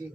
चलो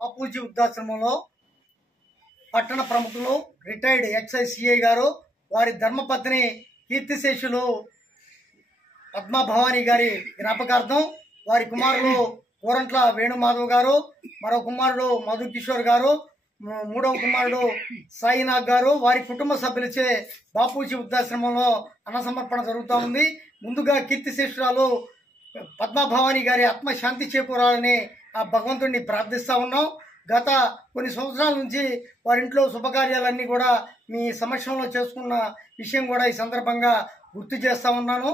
బాపూజీ వృద్ధాశ్రమంలో పట్టణ ప్రముఖులు రిటైర్డ్ ఎక్సైజ్ సిఐ గారు వారి ధర్మపత్ని కీర్తిశేషులు పద్మభవాని గారి జ్ఞాపకార్థం వారి కుమారులు కోరంట్ల వేణుమాధవ్ గారు, మరో కుమారుడు మధు కిషోర్ గారు, మూడవ కుమారుడు సాయినాథ్ గారు వారి కుటుంబ సభ్యులచే బాపూజీ వృద్ధాశ్రమంలో అన్న సమర్పణ జరుగుతూ ఉంది. ముందుగా కీర్తిశేషురాలు పద్మభవాని గారి ఆత్మశాంతి చేకూరాలని ఆ భగవంతుడిని ప్రార్థిస్తూ ఉన్నాం. గత కొన్ని సంవత్సరాల నుంచి వారింట్లో శుభకార్యాలన్నీ కూడా మీ సమక్షంలో చేసుకున్న విషయం కూడా ఈ సందర్భంగా గుర్తు చేస్తూ ఉన్నాను.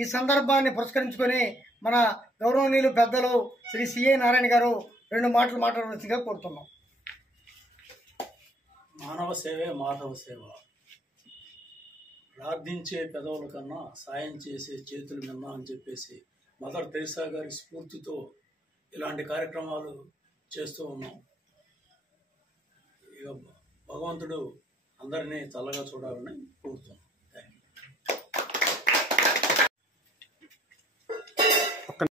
ఈ సందర్భాన్ని పురస్కరించుకొని మన గౌరవనీయులు పెద్దలు శ్రీ సిఐ నారాయణ గారు 2 మాటలు మాట్లాడవలసిందిగా కోరుతున్నాం. మానవ సేవే మాధవ సేవ. ప్రార్థించే పెదవుల కన్నా సాయం చేసే చేతులు మిన్నా అని చెప్పేసి మదర్ తెరిసా గారి స్ఫూర్తితో ఇలాంటి కార్యక్రమాలు చేస్తూ ఉన్నాం. ఇక భగవంతుడు అందరినీ చల్లగా చూడాలని కోరుతున్నాం.